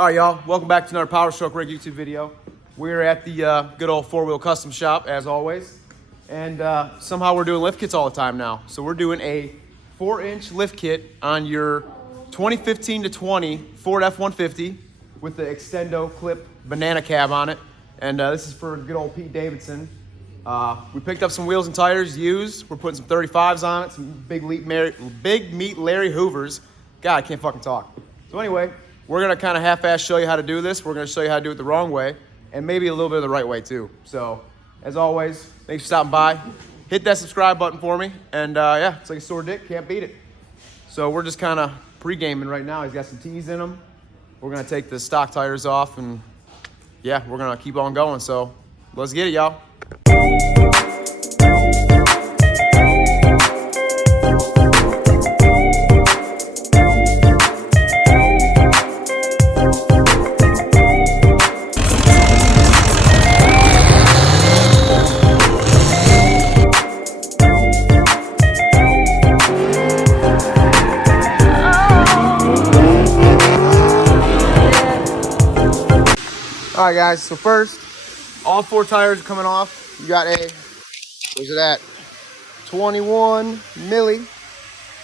All right, y'all. Welcome back to another Powerstrokerick YouTube video. We're at the good old four-wheel custom shop, as always. And somehow we're doing lift kits all the time now. So we're doing a 4-inch lift kit on your 2015 to 20 Ford F-150 with the Extendo clip banana cab on it. And this is for good old Pete Davidson. We picked up some wheels and tires used. We're putting some 35s on it, some big meat Larry Hoovers. God, I can't fucking talk. So anyway, we're gonna kind of half-ass show you how to do this. We're gonna show you how to do it the wrong way and maybe a little bit of the right way too. So as always, thanks for stopping by. Hit that subscribe button for me. And yeah, it's like a sore dick, can't beat it. So we're just kind of pre-gaming right now. He's got some T's in them. We're gonna take the stock tires off and yeah, we're gonna keep on going. So let's get it, y'all. All right, guys, so first, all 4 tires are coming off. You got a, where's it at? 21 milli.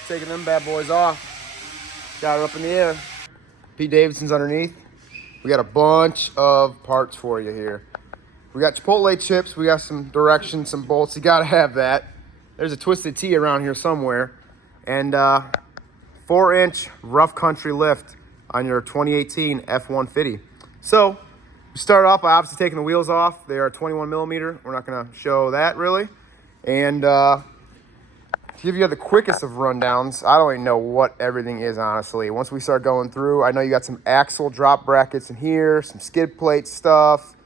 Taking them bad boys off. Got it up in the air. Pete Davidson's underneath. We got a bunch of parts for you here. We got Chipotle chips. We got some directions, some bolts. You gotta have that. There's a twisted T around here somewhere. And 4-inch rough country lift on your 2018 F-150. So, we start off by obviously taking the wheels off. They are 21 millimeter. We're not gonna show that really. And to give you the quickest of rundowns, I don't even know what everything is, honestly. Once we start going through, I know you got some axle drop brackets in here, some skid plate stuff.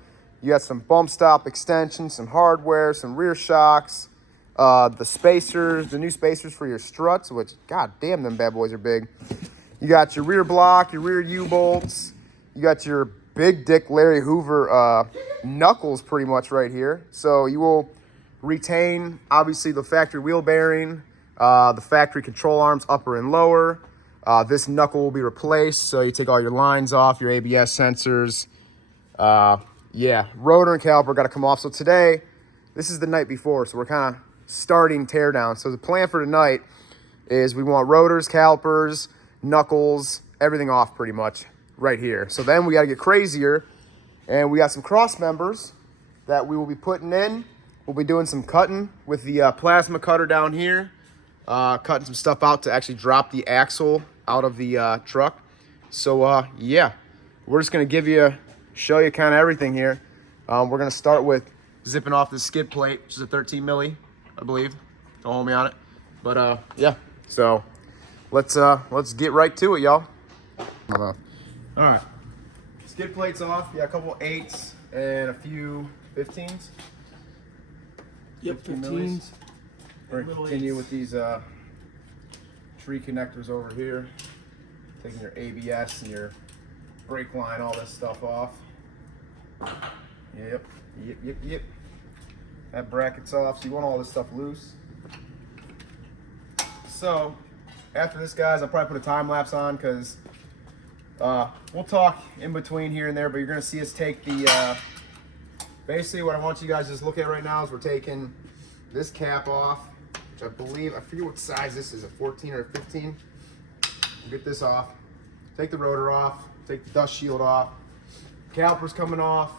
You got some bump stop extensions, some hardware, some rear shocks, the spacers, the new spacers for your struts, which, god damn, them bad boys are big. You got your rear block, your rear U-bolts. You got your big dick Larry Hoover knuckles pretty much right here. So you will retain obviously the factory wheel bearing, the factory control arms upper and lower. This knuckle will be replaced, so you take all your lines off, your ABS sensors. Yeah, rotor and caliper got to come off. So today, this is the night before, so we're kind of starting teardown. So the plan for tonight is we want rotors, calipers, knuckles, everything off pretty much right here. So then we got to get crazier, and we got some cross members that we will be putting in. We'll be doing some cutting with the plasma cutter down here, cutting some stuff out to actually drop the axle out of the truck. So yeah, we're just gonna show you kind of everything here. We're gonna start with zipping off this skid plate, which is a 13 milli, I believe. Don't hold me on it, but yeah. So let's get right to it, y'all. All right, skid plates off. You got a couple 8s and a few 15s. Yep, 15s. We're gonna continue with these tree connectors over here. Taking your ABS and your brake line, all this stuff off. Yep. That bracket's off, so you want all this stuff loose. So after this, guys, I'll probably put a time lapse on because we'll talk in between here and there, but you're gonna see us take the, basically what I want you guys to just look at right now is we're taking this cap off, which I believe, I forget what size this is, a 14 or a 15. We'll get this off, take the rotor off, take the dust shield off, caliper's coming off,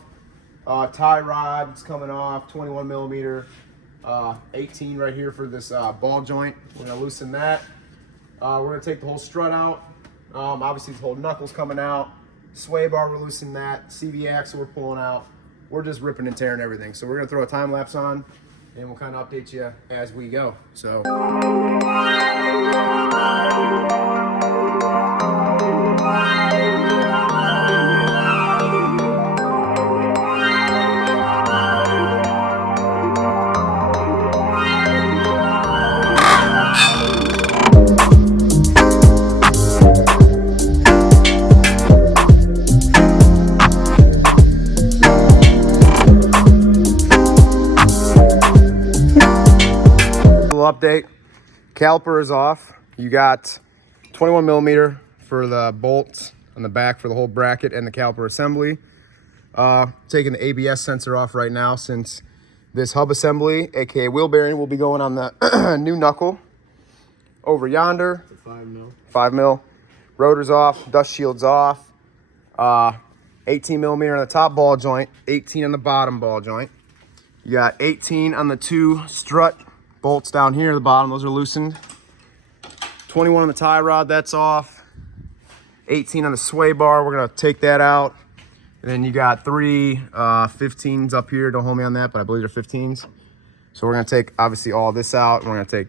tie rod's coming off, 21 millimeter, 18 right here for this ball joint. We're gonna loosen that. We're gonna take the whole strut out. Obviously the whole knuckles coming out, sway bar, we're loosening that, CV axle we're pulling out. We're just ripping and tearing everything. So we're gonna throw a time lapse on and we'll kind of update you as we go. So. Update, caliper is off. You got 21 millimeter for the bolts on the back for the whole bracket and the caliper assembly. Taking the ABS sensor off right now since this hub assembly, aka wheel bearing, will be going on the new knuckle over yonder. It's a 5 mil. 5 mil. Rotor's off, dust shield's off. 18 millimeter on the top ball joint, 18 on the bottom ball joint. You got 18 on the 2 strut bolts down here at the bottom, those are loosened. 21 on the tie rod, that's off. 18 on the sway bar, we're gonna take that out. And then you got 3 15s up here, don't hold me on that, but I believe they're 15s. So we're gonna take obviously all this out, we're gonna take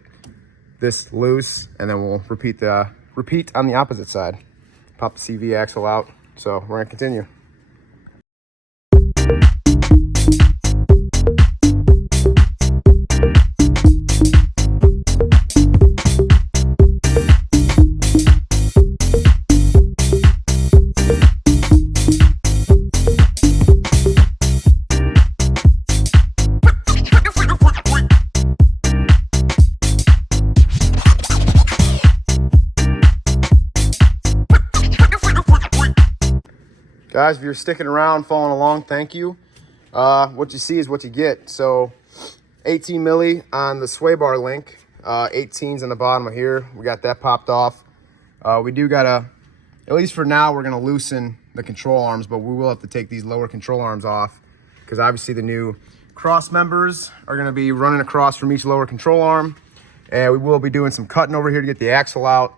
this loose, and then we'll repeat on the opposite side. Pop the CV axle out, so we're gonna continue. Guys, if you're sticking around, following along, thank you. What you see is what you get. So 18 milli on the sway bar link, 18s on the bottom of here. We got that popped off. We do gotta, at least for now, we're gonna loosen the control arms, but we will have to take these lower control arms off because obviously the new cross members are gonna be running across from each lower control arm. And we will be doing some cutting over here to get the axle out.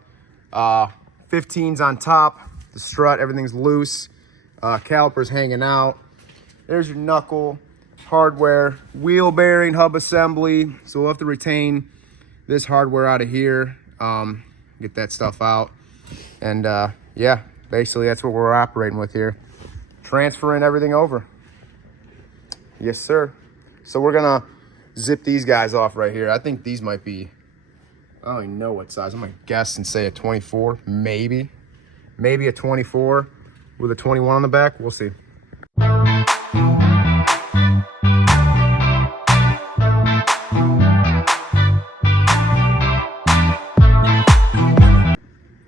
15s on top, the strut, everything's loose. Calipers hanging out. There's your knuckle, hardware, wheel bearing, hub assembly. So we'll have to retain this hardware out of here, get that stuff out. And yeah, basically that's what we're operating with here. Transferring everything over. Yes, sir. So we're gonna zip these guys off right here. I think these might be, I don't even know what size. I'm gonna guess and say a 24, maybe. Maybe a 24. With a 21 on the back, we'll see.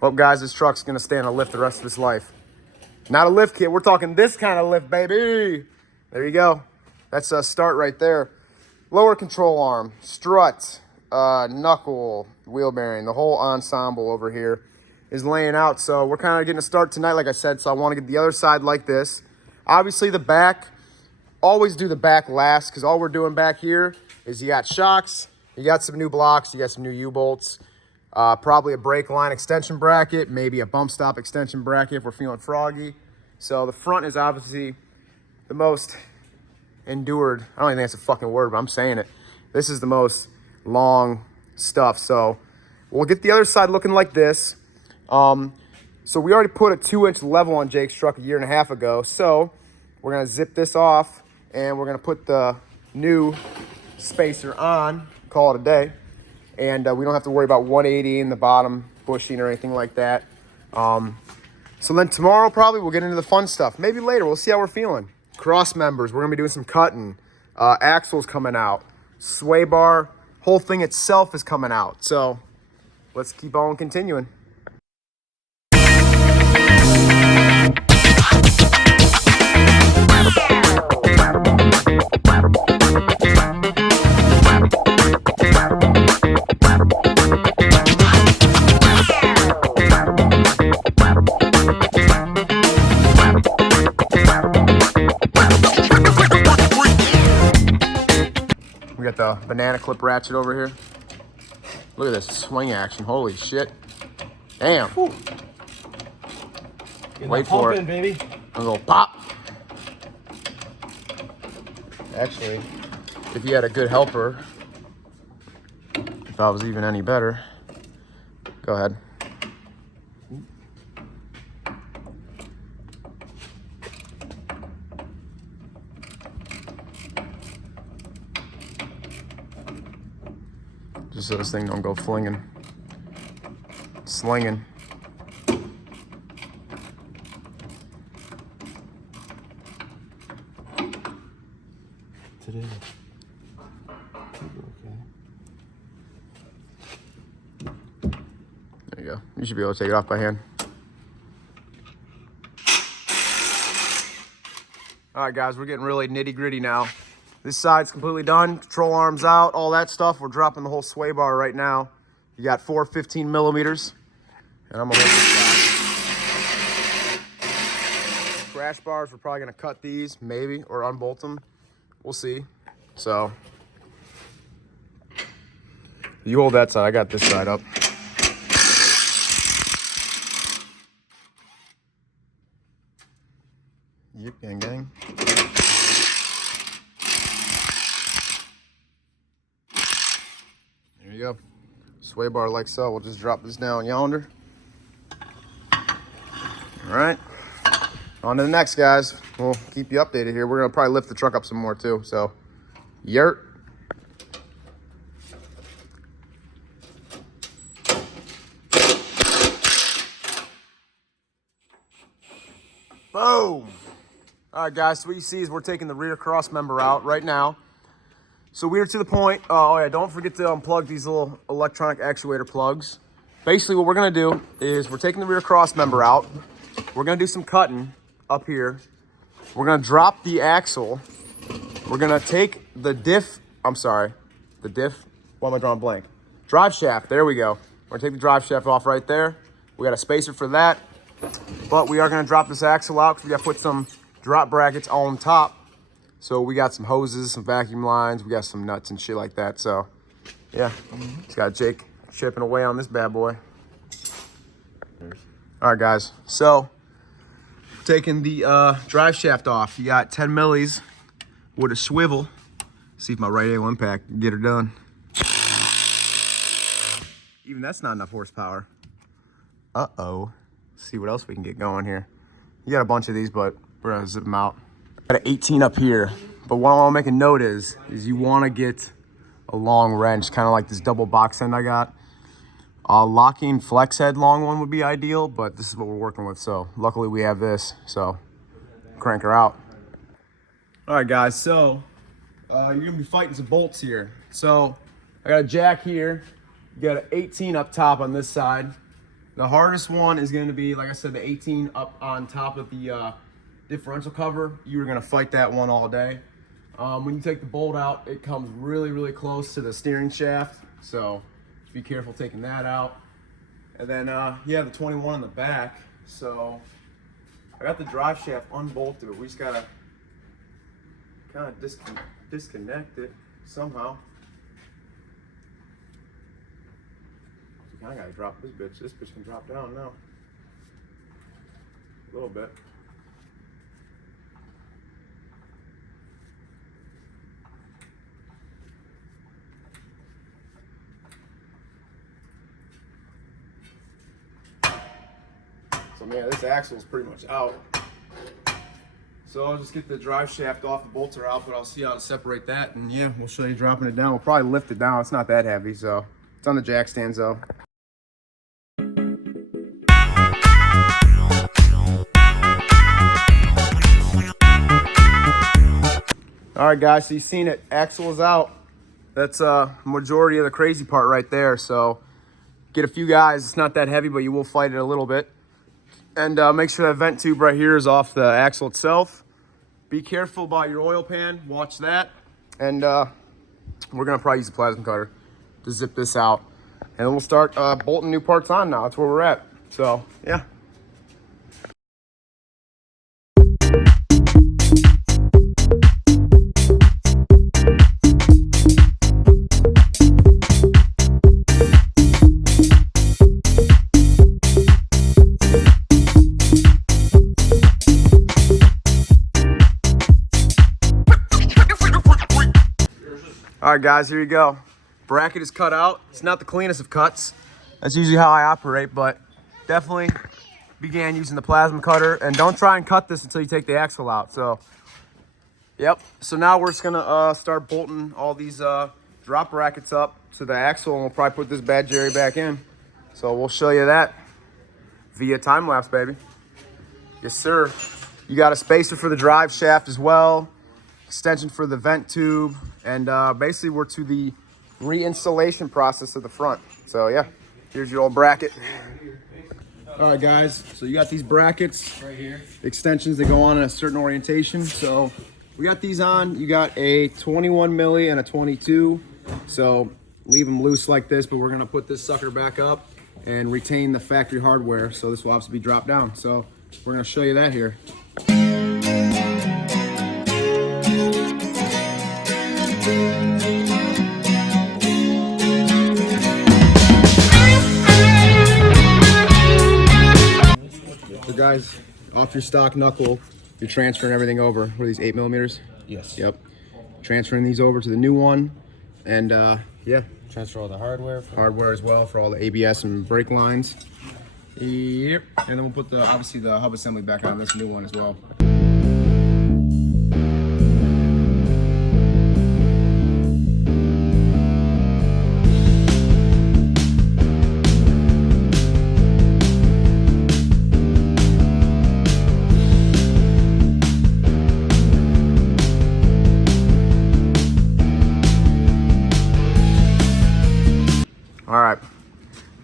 Well, guys, this truck's gonna stand a lift the rest of its life. Not a lift kit, we're talking this kind of lift, baby. There you go. That's a start right there. Lower control arm, strut, knuckle, wheel bearing, the whole ensemble over here is laying out. So we're kind of getting a start tonight, like I said, so I want to get the other side like this. Obviously the back, always do the back last, because all we're doing back here is you got shocks, you got some new blocks, you got some new U-bolts, probably a brake line extension bracket, maybe a bump stop extension bracket if we're feeling froggy. So the front is obviously the most endured. I don't even think that's a fucking word, but I'm saying it. This is the most long stuff. So we'll get the other side looking like this. So we already put a 2-inch level on Jake's truck a year and a half ago. So we're gonna zip this off and we're gonna put the new spacer on, call it a day. And we don't have to worry about 180 in the bottom bushing or anything like that. So then tomorrow probably we'll get into the fun stuff. Maybe later, we'll see how we're feeling. Cross members, we're gonna be doing some cutting. Axles coming out. Sway bar, whole thing itself is coming out. So let's keep on continuing. We got the banana clip ratchet over here. Look at this swing action. Holy shit. Damn. Wait for it. Baby. A little pop. Actually, if you had a good helper, if I was even any better, go ahead. Just so this thing don't go flinging, slinging. Today. There you go. You should be able to take it off by hand. All right, guys, we're getting really nitty gritty now. This side's completely done. Control arms out, all that stuff. We're dropping the whole sway bar right now. You got 4 15 millimeters, and I'm gonna hold this side. Crash bars, we're probably gonna cut these, maybe, or unbolt them. We'll see. So, you hold that side. I got this side up. Yep, gang, gang. There you go. Sway bar like so. We'll just drop this down yonder. All right. On to the next, guys. We'll keep you updated here. We're going to probably lift the truck up some more, too. So, yurt. Boom. All right, guys, so what you see is we're taking the rear cross member out right now. So we are to the point, oh yeah, don't forget to unplug these little electronic actuator plugs. Basically what we're gonna do is we're taking the rear cross member out. We're gonna do some cutting up here. We're gonna drop the axle. We're gonna take the why am I drawing blank? Drive shaft, there we go. We're gonna take the drive shaft off right there. We got a spacer for that. But we are gonna drop this axle out because we gotta put some drop brackets on top. So we got some hoses, some vacuum lines, we got some nuts and shit like that. So yeah, just got Jake chipping away on this bad boy. All right, guys, so taking the drive shaft off. You got 10 millis with a swivel. See if my right angle impact can get her done. Even that's not enough horsepower. Uh-oh. See what else we can get going here. You got a bunch of these, but we're gonna zip them out. Got an 18 up here, but what I want to make a note is you want to get a long wrench, kind of like this double box end I got. Locking flex head long one would be ideal, but this is what we're working with. So luckily we have this, so crank her out. All right, guys, so you're gonna be fighting some bolts here. So I got a jack here. You got an 18 up top on this side. The hardest one is going to be, like I said, the 18 up on top of the differential cover. You were going to fight that one all day. When you take the bolt out, it comes really, really close to the steering shaft. So be careful taking that out. And then, yeah, the 21 in the back. So I got the drive shaft unbolted. We just got to kind of disconnect it somehow. I gotta drop this bitch. This bitch can drop down now. A little bit. So man, this axle is pretty much out. So I'll just get the drive shaft off, the bolts are out, but I'll see how to separate that, and yeah, we'll show you dropping it down. We'll probably lift it down. It's not that heavy, so it's on the jack stands though. All right, guys, so you've seen it. Axle is out. That's majority of the crazy part right there. So get a few guys. It's not that heavy, but you will fight it a little bit. And make sure that vent tube right here is off the axle itself. Be careful about your oil pan. Watch that. And we're going to probably use a plasma cutter to zip this out. And we'll start bolting new parts on now. That's where we're at. So, yeah. All right, guys, here you go. Bracket is cut out. It's not the cleanest of cuts. That's usually how I operate, but definitely began using the plasma cutter. And don't try and cut this until you take the axle out. So, yep. So now we're just gonna start bolting all these drop brackets up to the axle, and we'll probably put this bad Jerry back in. So we'll show you that via time lapse, baby. Yes, sir. You got a spacer for the drive shaft as well. Extension for the vent tube, and basically we're to the reinstallation process of the front. So yeah, here's your old bracket. All right, guys, so you got these brackets right here, extensions that go on in a certain orientation. So we got these on. You got a 21 milli and a 22. So leave them loose like this, but we're gonna put this sucker back up and retain the factory hardware. So this will obviously be dropped down. So we're gonna show you that here. So guys, off your stock knuckle, you're transferring everything over. What are these, 8 millimeters? Yes. Yep. Transferring these over to the new one, and yeah. Transfer all the hardware. Hardware as well for all the ABS and brake lines. Yep. And then we'll put obviously the hub assembly back on this new one as well. All right,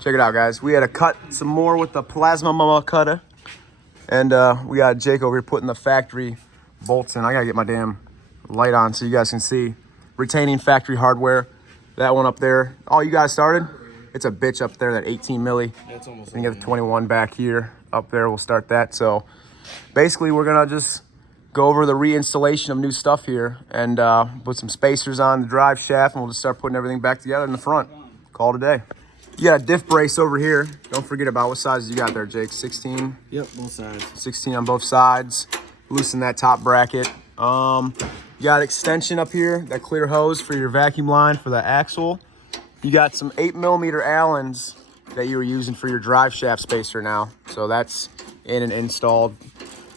check it out, guys. We had to cut some more with the plasma mama cutter, and we got Jake over here putting the factory bolts in. I gotta get my damn light on so you guys can see. Retaining factory hardware. That one up there. Oh, you guys started? It's a bitch up there, that 18 milli. Yeah, it's almost. And you get the 21 back here. Up there, we'll start that. So basically, we're gonna just go over the reinstallation of new stuff here and put some spacers on the drive shaft, and we'll just start putting everything back together in the front. Call today. You got a diff brace over here. Don't forget about what sizes you got there, Jake. 16? Yep, both sides. 16 on both sides. Loosen that top bracket. You got extension up here, that clear hose for your vacuum line for the axle. You got some 8 millimeter Allens that you were using for your drive shaft spacer now. So that's in and installed.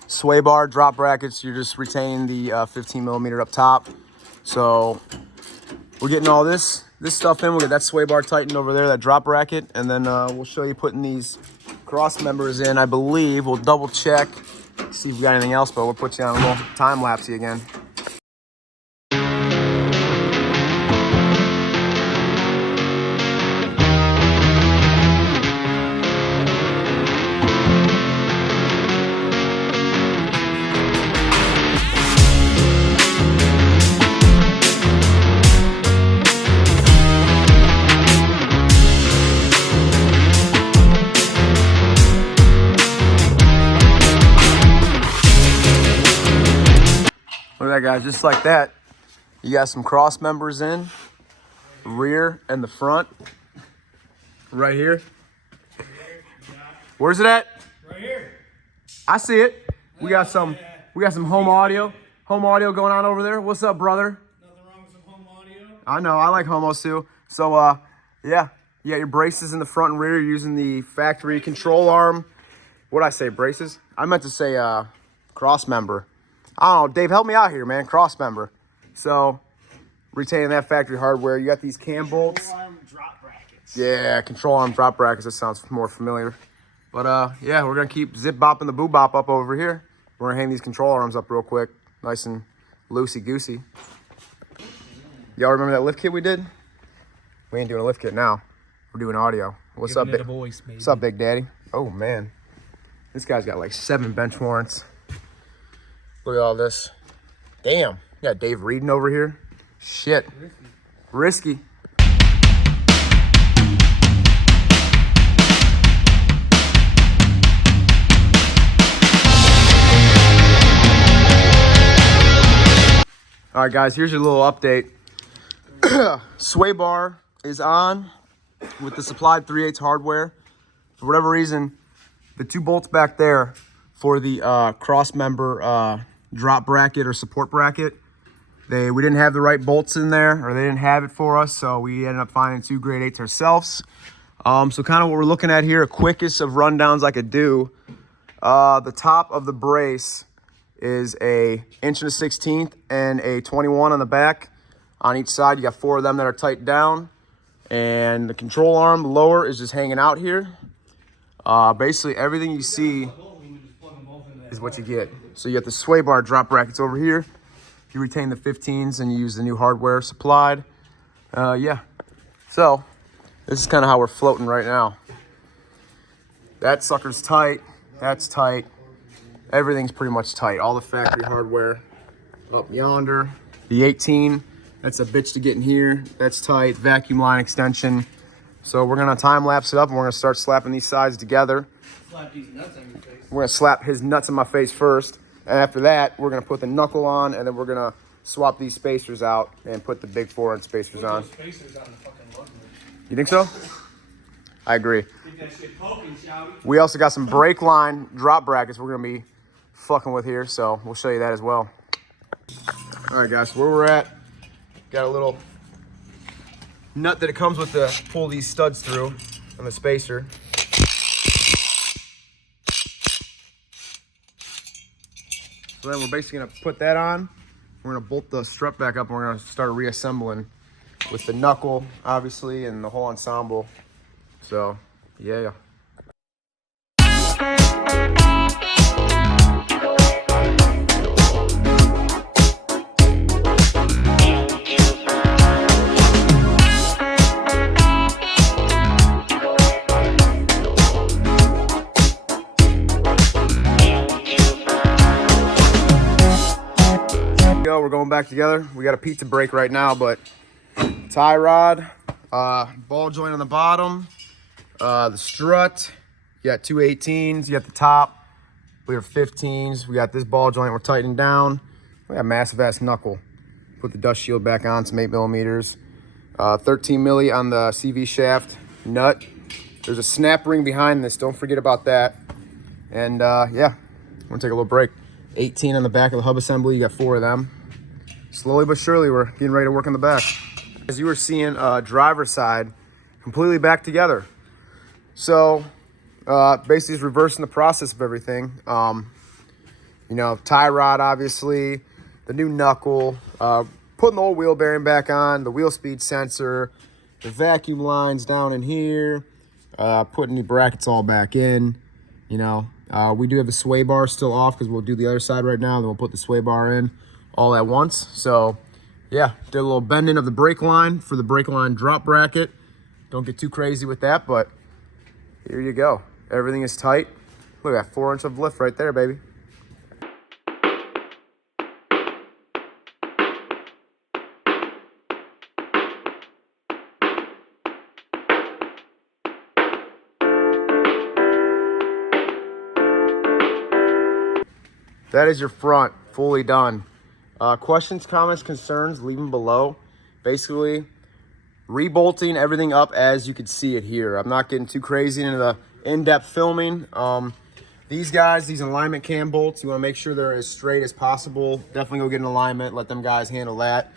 Sway bar, drop brackets, you're just retaining the 15 millimeter up top. So we're getting all this stuff in. We'll get that sway bar tightened over there, that drop bracket, and then we'll show you putting these cross members in. I believe we'll double check, see if we got anything else, but we'll put you on a little time lapse again. Look at that, guys, just like that. You got some cross members in, rear and the front, right here. Where's it at? Right here. I see it. We got some home audio going on over there. What's up, brother? Nothing wrong with some home audio. I know, I like homos too. So yeah, you got your braces in the front and rear. You're using the factory control arm. What'd I say, braces? I meant to say cross member. I don't know, Dave, help me out here, man. Cross member. So, retaining that factory hardware. You got these cam bolts. Control arm drop brackets. Yeah, control arm drop brackets. That sounds more familiar. But yeah, we're gonna keep zip bopping the boo bop up over here. We're gonna hang these control arms up real quick, nice and loosey goosey. Y'all remember that lift kit we did? We ain't doing a lift kit now. We're doing audio. What's up, What's up, Big Daddy? Oh man, this guy's got like 7 bench warrants. Look at all this. Damn, you got Dave reading over here. Shit. Risky. All right, guys, here's your little update. Sway bar is on with the supplied 3/8 hardware. For whatever reason, the 2 bolts back there for the cross member drop bracket or support bracket, we didn't have the right bolts in there, or they didn't have it for us, so we ended up finding 2 grade 8s ourselves. So kind of what we're looking at here, a quickest of rundowns I could do. The top of the brace is a 1/16 and a 21 on the back. On each side, you got 4 of them that are tightened down, and the control arm lower is just hanging out here. Basically, everything you see is what you get. So you got the sway bar drop brackets over here. You retain the 15s and you use the new hardware supplied. Yeah. So this is kind of how we're floating right now. That sucker's tight. That's tight. Everything's pretty much tight. All the factory hardware up yonder. The 18, that's a bitch to get in here. That's tight. Vacuum line extension. So we're gonna time lapse it up and we're gonna start slapping these sides together. Slap these nuts on your face. We're gonna slap his nuts in my face first. And after that, we're gonna put the knuckle on and then we're gonna swap these spacers out and put the big 4-inch spacers on. Put those spacers on the fucking lug nuts. You think so? I agree. Get that shit poking, shall we? We also got some brake line drop brackets we're gonna be fucking with here, so we'll show you that as well. All right, guys, so where we're at, got a little nut that it comes with to pull these studs through on the spacer. So then we're basically gonna put that on. We're gonna bolt the strut back up and we're gonna start reassembling with the knuckle, obviously, and the whole ensemble. So, yeah. We're going back together. We got a pizza break right now, but tie rod, ball joint on the bottom, the strut, you got two 18s, you got the top, we have 15s, we got this ball joint we're tightening down, we got a massive ass knuckle. Put the dust shield back on, some 8mm, 13 milli on the CV shaft nut. There's a snap ring behind this, don't forget about that. And yeah, we're gonna take a little break. 18 on the back of the hub assembly, you got 4 of them. Slowly but surely, we're getting ready to work on the back. As you were seeing, driver's side completely back together. So basically, it's reversing the process of everything. You know, tie rod, obviously, the new knuckle, putting the old wheel bearing back on, the wheel speed sensor, the vacuum lines down in here, putting the brackets all back in. You know, we do have the sway bar still off because we'll do the other side right now. Then we'll put the sway bar in all at once. So yeah, did a little bending of the brake line for the brake line drop bracket. Don't get too crazy with that, but here you go. Everything is tight. Look at that 4-inch of lift right there, baby. That is your front, fully done. Questions, comments, concerns, leave them below. Basically, rebolting everything up as you can see it here. I'm not getting too crazy into the in-depth filming. These guys, these alignment cam bolts, you want to make sure they're as straight as possible. Definitely go get an alignment, let them guys handle that.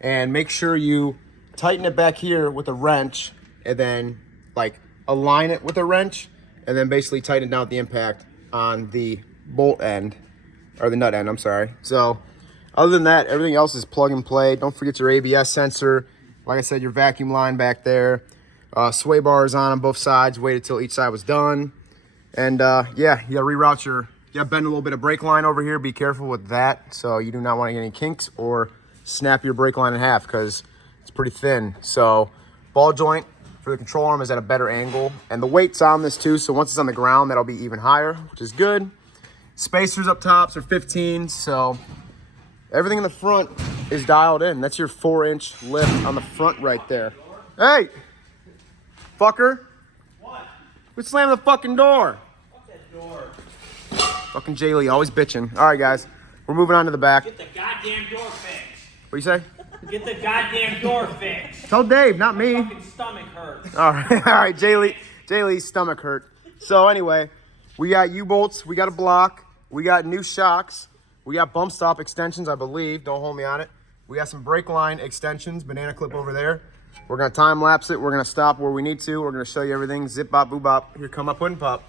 And make sure you tighten it back here with a wrench and then like align it with a wrench and then basically tighten down the impact on the bolt end. Or the nut end, I'm sorry. So other than that, everything else is plug and play. Don't forget your ABS sensor. Like I said, your vacuum line back there. Sway bars on both sides. Waited till each side was done. And yeah, you gotta reroute you gotta bend a little bit of brake line over here. Be careful with that. So you do not want to get any kinks or snap your brake line in half because it's pretty thin. So ball joint for the control arm is at a better angle. And the weight's on this too. So once it's on the ground, that'll be even higher, which is good. Spacers up tops are 15, so everything in the front is dialed in. That's your 4-inch lift on the front right there. Hey, fucker. What? Quit slamming the fucking door. Fuck that door. Fucking Jay Lee, always bitching. All right, guys, we're moving on to the back. Get the goddamn door fixed. What you say? Get the goddamn door fixed. Tell Dave, not me. My fucking stomach hurts. All right, Jay Lee's stomach hurt. So anyway, we got U-bolts, we got a block. We got new shocks. We got bump stop extensions, I believe. Don't hold me on it. We got some brake line extensions, banana clip over there. We're gonna time lapse it. We're gonna stop where we need to. We're gonna show you everything. Zip bop, boo bop. Here come my pudding pop.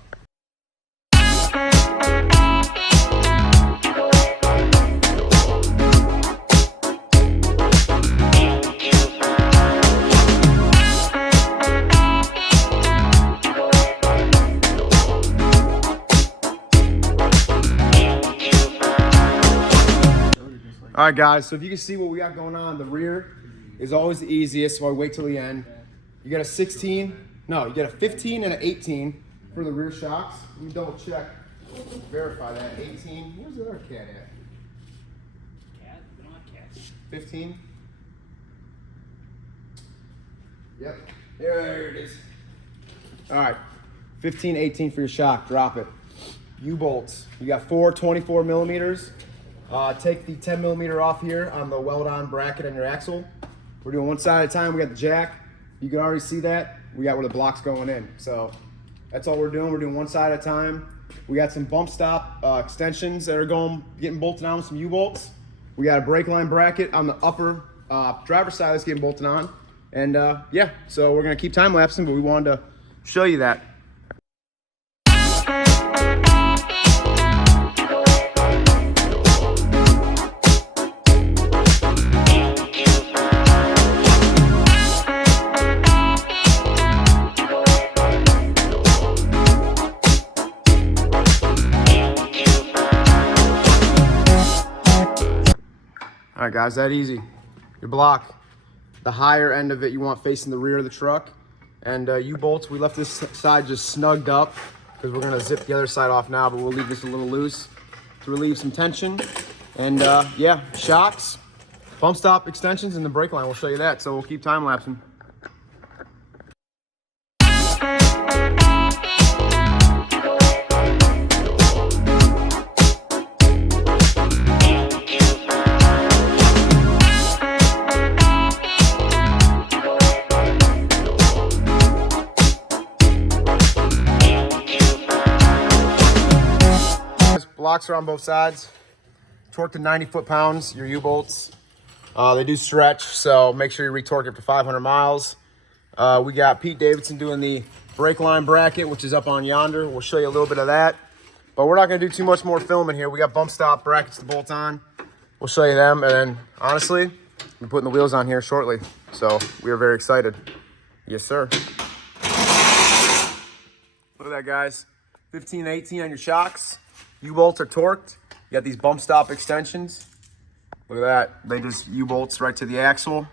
All right, guys, so if you can see what we got going on, the rear is always the easiest, so I wait till the end. You got a 16, no, you got a 15 and an 18 for the rear shocks. Let me double check, verify that. 18. Where's the other cat at? Cat? We don't have cats. 15. Yep. There it is. All right. 15, 18 for your shock. Drop it. U-bolts. You got 4 24 millimeters. Take the 10 millimeter off here on the weld-on bracket on your axle. We're doing one side at a time. We got the jack. You can already see that. We got where the block's going in. So that's all we're doing. We're doing one side at a time. We got some bump stop extensions that are getting bolted on with some U-bolts. We got a brake line bracket on the upper driver's side that's getting bolted on. And yeah, so we're gonna keep time lapsing, but we wanted to show you that. All right, guys, that easy. Your block, the higher end of it you want facing the rear of the truck. And U-bolts, we left this side just snugged up because we're gonna zip the other side off now, but we'll leave this a little loose to relieve some tension. And yeah, shocks, bump stop extensions, and the brake line, we'll show you that. So we'll keep time lapsing. Blocks are on both sides. Torque to 90 foot-pounds, your U-bolts. They do stretch, so make sure you re-torque up to 500 miles. We got Pete Davidson doing the brake line bracket, which is up on yonder. We'll show you a little bit of that. But we're not gonna do too much more filming here. We got bump stop brackets to bolt on. We'll show you them, and then honestly, we're putting the wheels on here shortly. So we are very excited. Yes, sir. Look at that, guys. 15, 18 on your shocks. U-bolts are torqued. You got these bump stop extensions. Look at that. They just U-bolts right to the axle.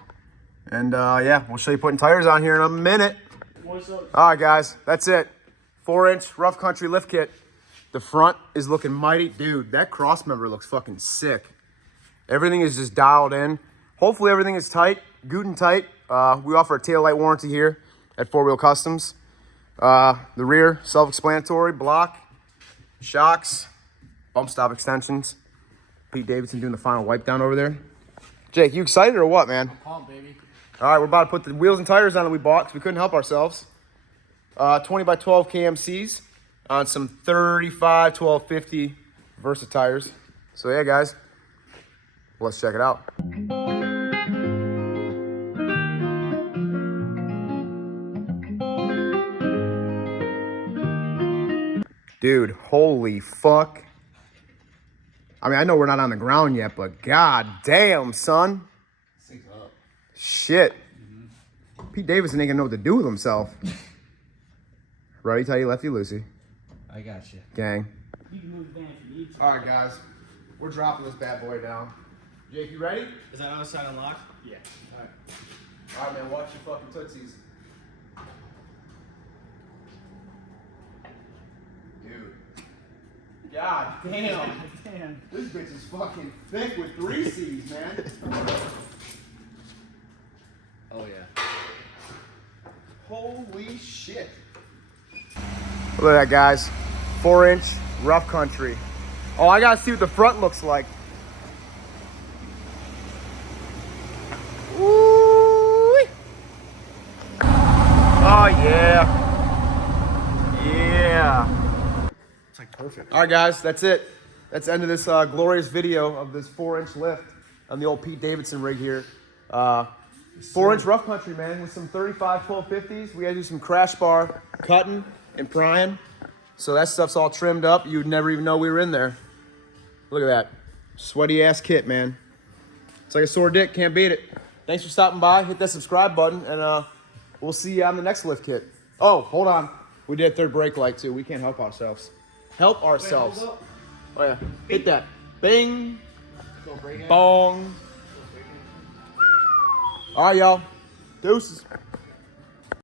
And yeah, we'll show you putting tires on here in a minute. All right, guys, that's it. 4-inch rough country lift kit. The front is looking mighty. Dude, that cross member looks fucking sick. Everything is just dialed in. Hopefully everything is tight, good and tight. We offer a taillight warranty here at 4-Wheel Customs. The rear, self-explanatory, block, shocks, bump stop extensions. Pete Davidson doing the final wipe down over there. Jake, you excited or what, man? Pump, baby. All right, we're about to put the wheels and tires on that we bought because we couldn't help ourselves. 20 by 12 KMCs on some 35 1250 Versa tires. So yeah, guys, let's check it out. Dude, holy fuck. I mean, I know we're not on the ground yet, but god damn, son. Sync up. Shit. Pete Davidson ain't gonna know what to do with himself. Righty tighty, lefty loosey. I got you. Gang. You can move the van if you need to. All right, guys. We're dropping this bad boy down. Jake, you ready? Is that other side unlocked? Yeah. All right, man. Watch your fucking tootsies. Dude. God damn. Damn. This bitch is fucking thick with 3 C's, man. Oh, yeah. Holy shit. Look at that, guys. 4-inch rough country. Oh, I gotta see what the front looks like. Ooh. Oh, yeah. Yeah. It's like perfect. All right, guys, that's it. That's the end of this glorious video of this 4-inch lift on the old Pete Davidson rig here. 4-inch rough country, man, with some 35 1250s. We gotta do some crash bar cutting and prying. So that stuff's all trimmed up. You'd never even know we were in there. Look at that. Sweaty ass kit, man. It's like a sore dick, can't beat it. Thanks for stopping by. Hit that subscribe button, and we'll see you on the next lift kit. Oh, hold on. We did a third brake light too. We can't help ourselves. Help ourselves. Wait, hold up. Oh yeah. Hit that. Bing. Go break it. Bong. All right, y'all. Deuces.